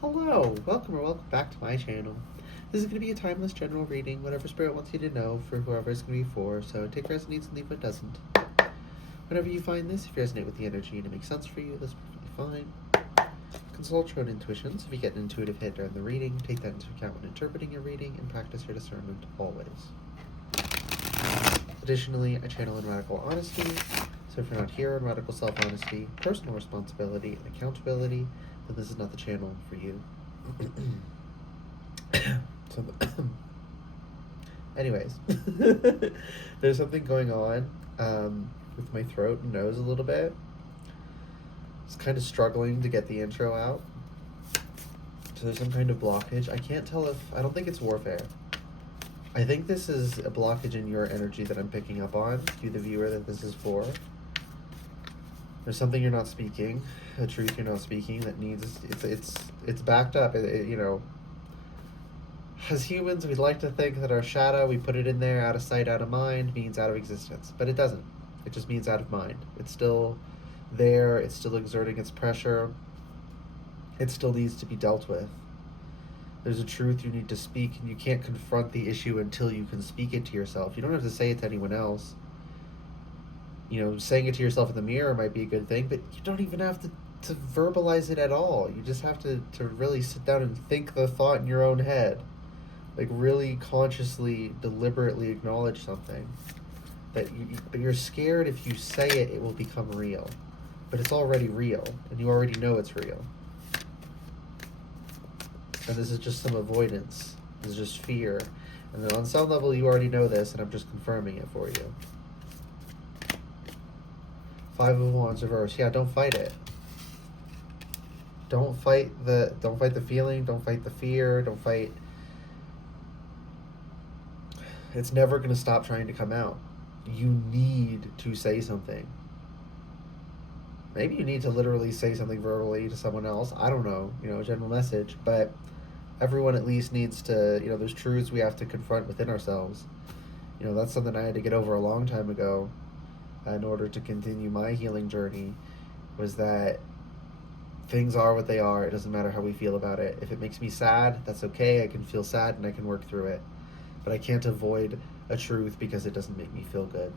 Hello, welcome back to my channel. This is going to be a timeless general reading, whatever spirit wants you to know for whoever it's going to be for, so take what resonates and leave what doesn't. Whenever you find this, if you resonate with the energy and it makes sense for you, that's perfectly fine. Consult your own intuitions. If you get an intuitive hit during the reading, take that into account when interpreting your reading and practice your discernment always. Additionally, I channel in radical honesty, so if you're not here in radical self-honesty, personal responsibility, and accountability, then this is not the channel for you. Anyways, there's something going on with my throat and nose a little bit. It's kind of struggling to get the intro out. So there's some kind of blockage. I can't tell if, I don't think it's warfare. I think this is a blockage in your energy that I'm picking up on, you the viewer that this is for. There's something you're not speaking, a truth you're not speaking that needs, it's backed up, you know. As humans, we'd like to think that our shadow, we put it in there, out of sight, out of mind, means out of existence. But it doesn't. It just means out of mind. It's still there, it's still exerting its pressure. It still needs to be dealt with. There's a truth you need to speak, and you can't confront the issue until you can speak it to yourself. You don't have to say it to anyone else. You know, saying it to yourself in the mirror might be a good thing, but you don't even have to verbalize it at all. You just have to really sit down and think the thought in your own head. Like, really consciously, deliberately acknowledge something. But you're scared if you say it, it will become real. But it's already real, and you already know it's real. And this is just some avoidance. This is just fear. And then on some level, you already know this, and I'm just confirming it for you. Five of Wands reverse. Yeah, don't fight it. Don't fight the feeling. Don't fight the fear. Don't fight. It's never going to stop trying to come out. You need to say something. Maybe you need to literally say something verbally to someone else. I don't know, a general message. But everyone at least needs to, there's truths we have to confront within ourselves. That's something I had to get over a long time ago in order to continue my healing journey, was that things are what they are. It doesn't matter how we feel about it. If it makes me sad, that's okay. I can feel sad and I can work through it. But I can't avoid a truth because it doesn't make me feel good.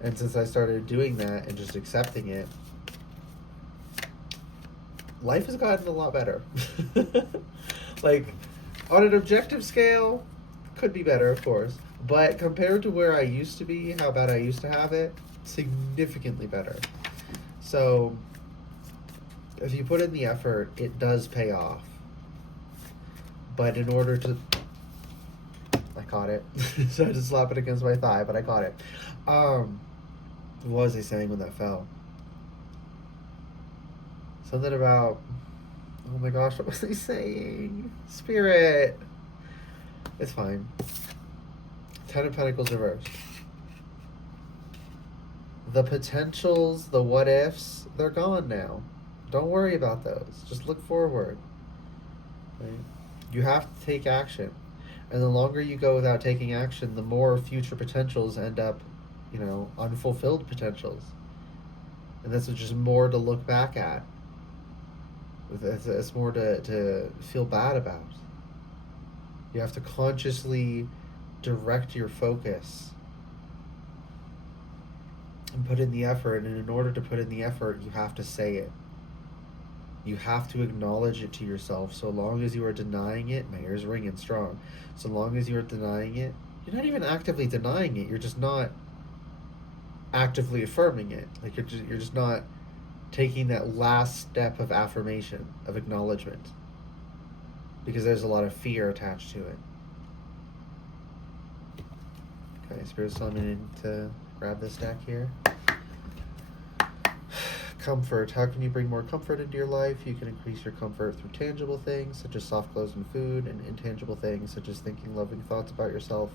And since I started doing that and just accepting it, life has gotten a lot better. Like, on an objective scale, could be better, of course. But compared to where I used to be, how bad I used to have it, significantly better. So, if you put in the effort, it does pay off. But in order to... I caught it. So I just slapped it against my thigh, but I caught it. What was I saying when that fell? Something about... Oh my gosh, what was I saying? Spirit! It's fine. Ten of Pentacles reversed. The potentials, the what ifs, they're gone now. Don't worry about those. Just look forward. Right? You have to take action. And the longer you go without taking action, the more future potentials end up, unfulfilled potentials. And that's just more to look back at. It's more to feel bad about. You have to consciously direct your focus and put in the effort. And in order to put in the effort, you have to say it. You have to acknowledge it to yourself. So long as you are denying it, my ear's ringing strong. So long as you are denying it, you're not even actively denying it. You're just not actively affirming it. Like you're just not taking that last step of affirmation, of acknowledgement, because there's a lot of fear attached to it. Okay, Spirit's telling me to grab this deck here. Comfort. How can you bring more comfort into your life? You can increase your comfort through tangible things, such as soft clothes and food, and intangible things, such as thinking loving thoughts about yourself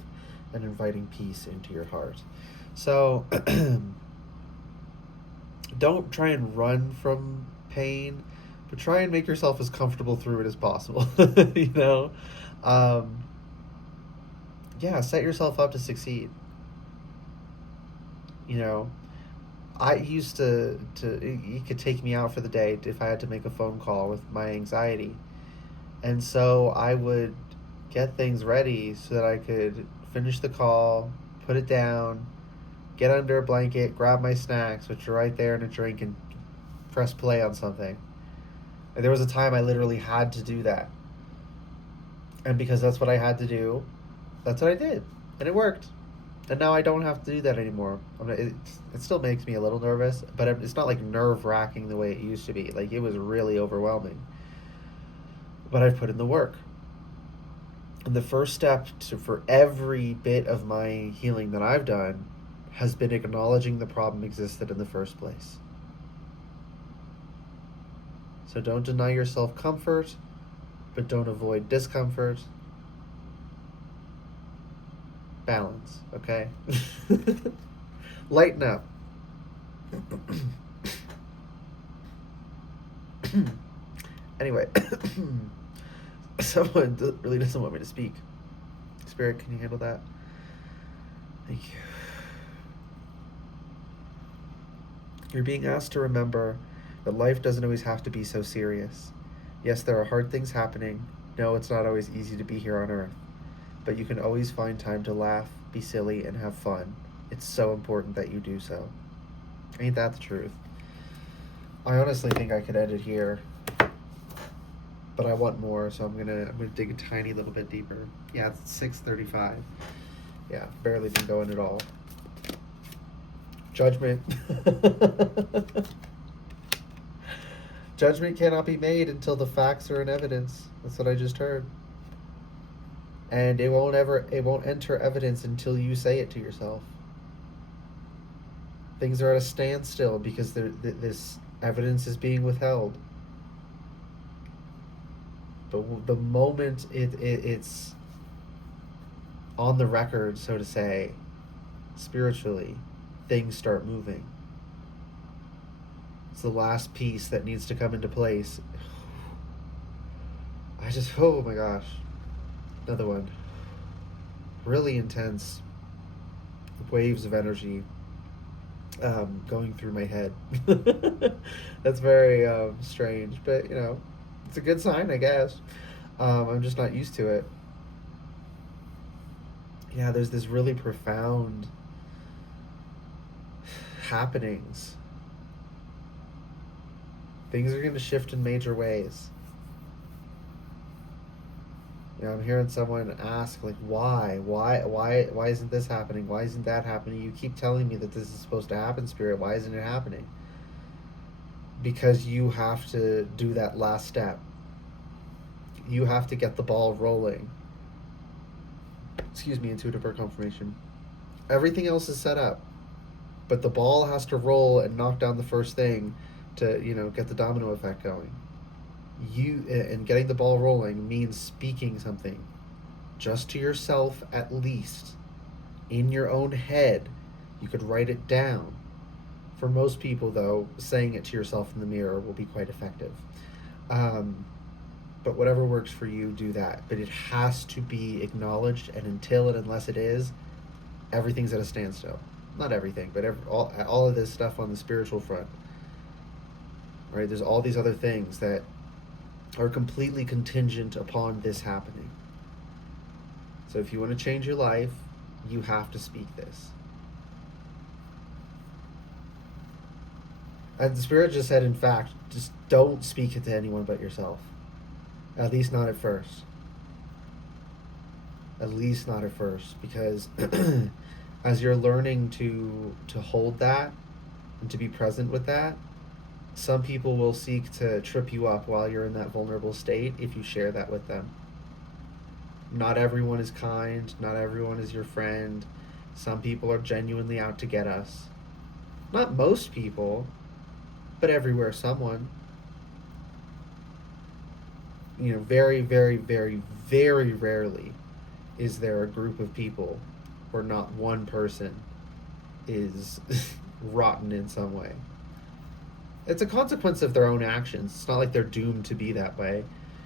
and inviting peace into your heart. So, don't try and run from pain, but try and make yourself as comfortable through it as possible. Set yourself up to succeed. I used to it could take me out for the day if I had to make a phone call with my anxiety. And so I would get things ready so that I could finish the call, put it down, get under a blanket, grab my snacks, which are right there, and a drink, and press play on something. And there was a time I literally had to do that. And because that's what I had to do, that's what I did. And it worked. And now I don't have to do that anymore. It still makes me a little nervous, but it's not like nerve-wracking the way it used to be. Like, it was really overwhelming. But I've put in the work. And the first step for every bit of my healing that I've done has been acknowledging the problem existed in the first place. So don't deny yourself comfort, but don't avoid discomfort. Balance, okay? Lighten up. Anyway, someone really doesn't want me to speak. Spirit, can you handle that? Thank you. You're being asked to remember that life doesn't always have to be so serious. Yes, there are hard things happening. No, it's not always easy to be here on Earth. But you can always find time to laugh, be silly, and have fun. It's so important that you do so. Ain't that the truth? I honestly think I could end it here. But I want more, so I'm gonna dig a tiny little bit deeper. Yeah, it's 6:35. Yeah, barely been going at all. Judgment. Judgment cannot be made until the facts are in evidence. That's what I just heard. And it won't enter evidence until you say it to yourself. Things are at a standstill because this evidence is being withheld. But the moment it's on the record, so to say, spiritually, things start moving. It's the last piece that needs to come into place. Oh my gosh. Another one. Really intense waves of energy going through my head. That's very strange, but it's a good sign, I guess. I'm just not used to it. Yeah, there's this really profound happenings. Things are going to shift in major ways. I'm hearing someone ask, like, why isn't this happening? Why isn't that happening? You keep telling me that this is supposed to happen, Spirit. Why isn't it happening? Because you have to do that last step. You have to get the ball rolling. Excuse me, intuitive birth confirmation. Everything else is set up, but the ball has to roll and knock down the first thing to, get the domino effect going. And getting the ball rolling means speaking something just to yourself, at least in your own head. You could write it down. For most people, though, saying it to yourself in the mirror will be quite effective. But whatever works for you, do that. But it has to be acknowledged, and until and unless it is, everything's at a standstill. Not everything, but all of this stuff on the spiritual front. Right? There's all these other things that are completely contingent upon this happening. So if you want to change your life, you have to speak this. And the Spirit just said, in fact, just don't speak it to anyone but yourself. At least not at first. At least not at first. Because as you're learning to hold that and to be present with that, some people will seek to trip you up while you're in that vulnerable state if you share that with them. Not everyone is kind. Not everyone is your friend. Some people are genuinely out to get us. Not most people, but everywhere someone. Very, very, very, very rarely is there a group of people where not one person is rotten in some way. It's a consequence of their own actions. It's not like they're doomed to be that way.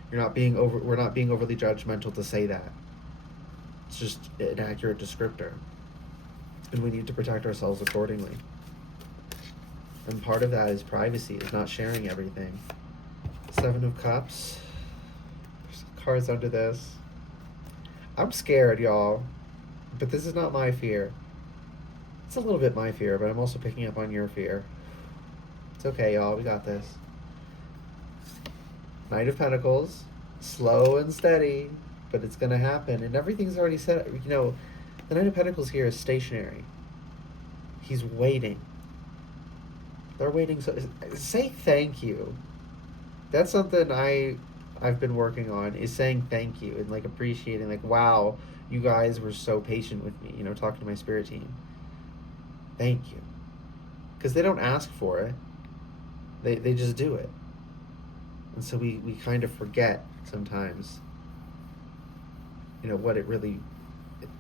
We're not being overly judgmental to say that. It's just an accurate descriptor. And we need to protect ourselves accordingly. And part of that is privacy, is not sharing everything. Seven of Cups. There's cards under this. I'm scared, y'all. But this is not my fear. It's a little bit my fear, but I'm also picking up on your fear. It's okay, y'all. We got this. Knight of Pentacles. Slow and steady, but it's going to happen. And everything's already set. You know, the Knight of Pentacles here is stationary. He's waiting. They're waiting. So say thank you. That's something I've been working on, is saying thank you and like appreciating, like, wow, you guys were so patient with me, you know, talking to my spirit team. Thank you. Because they don't ask for it. They just do it. And so we kind of forget sometimes, you know, what it really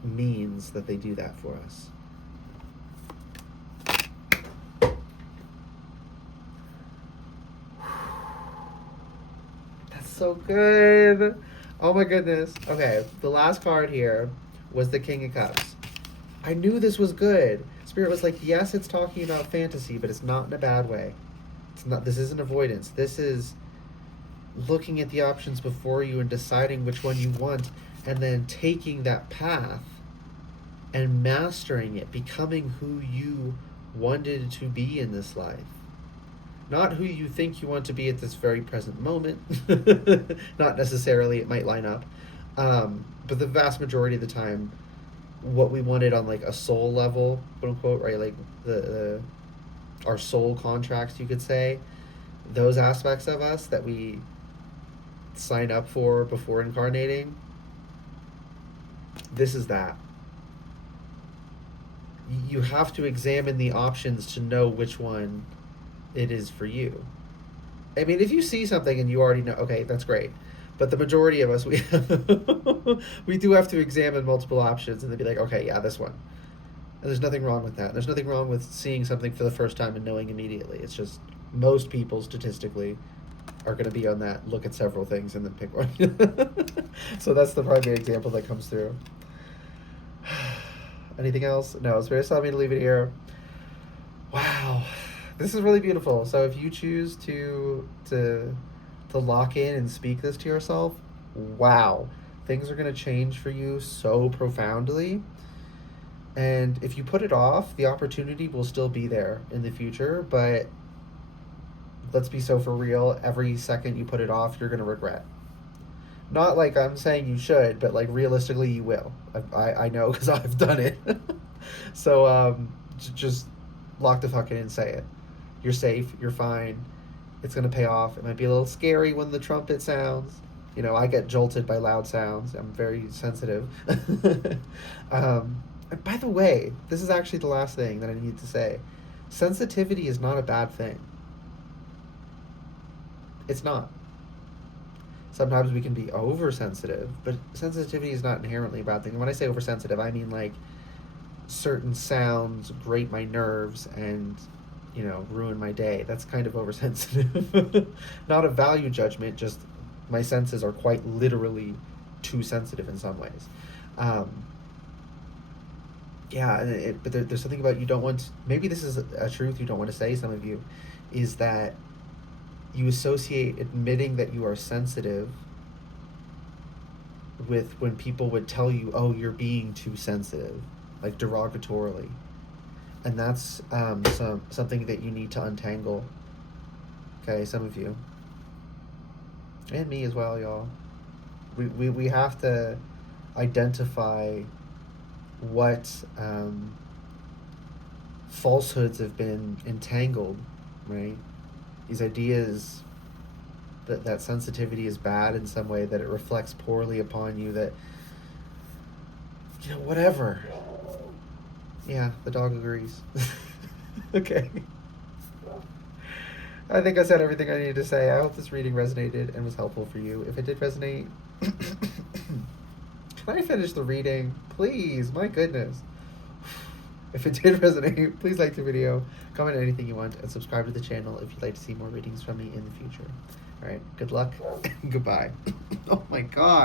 means that they do that for us. That's so good. Oh my goodness. Okay, the last card here was the King of Cups. I knew this was good. Spirit was like, yes, it's talking about fantasy, but it's not in a bad way. It's not. This isn't avoidance. This is looking at the options before you and deciding which one you want, and then taking that path and mastering it, becoming who you wanted to be in this life. Not who you think you want to be at this very present moment. Not necessarily, it might line up. But the vast majority of the time, what we wanted on like a soul level, quote unquote, right? Like our soul contracts, you could say, those aspects of us that we sign up for before incarnating, this is that. You have to examine the options to know which one it is for you. I mean, if you see something and you already know, okay, that's great. But the majority of us, we we do have to examine multiple options and then be like, okay, yeah, this one. And there's nothing wrong with that. There's nothing wrong with seeing something for the first time and knowing immediately. It's just most people statistically are going to be on that, look at several things and then pick one. So that's the primary example that comes through. Anything else? No, Spirit's telling me to leave it here. Wow. This is really beautiful. So if you choose to lock in and speak this to yourself, wow, things are going to change for you so profoundly. And if you put it off, the opportunity will still be there in the future, but let's be so for real, every second you put it off, you're going to regret. Not like I'm saying you should, but like realistically you will. I know because I've done it. So just lock the fuck in and say it. You're safe. You're fine. It's going to pay off. It might be a little scary when the trumpet sounds. You know, I get jolted by loud sounds. I'm very sensitive. And by the way, this is actually the last thing that I need to say. Sensitivity is not a bad thing. It's not. Sometimes we can be oversensitive, but sensitivity is not inherently a bad thing. And when I say oversensitive, I mean like certain sounds grate my nerves and, you know, ruin my day. That's kind of oversensitive. Not a value judgment, just my senses are quite literally too sensitive in some ways. Yeah, but there's something about you don't want, maybe this is a truth you don't want to say, some of you, is that you associate admitting that you are sensitive with when people would tell you, oh, you're being too sensitive, like derogatorily. And that's something that you need to untangle. Okay, some of you. And me as well, y'all. We have to identify what falsehoods have been entangled, right? These ideas that sensitivity is bad in some way, that it reflects poorly upon you, that, you know, whatever. Yeah, the dog agrees. Okay. I think I said everything I needed to say. I hope this reading resonated and was helpful for you. If it did resonate, can I finish the reading? Please, my goodness. If it did resonate, please like the video, comment anything you want, and subscribe to the channel if you'd like to see more readings from me in the future. All right, good luck. Goodbye. Oh my God.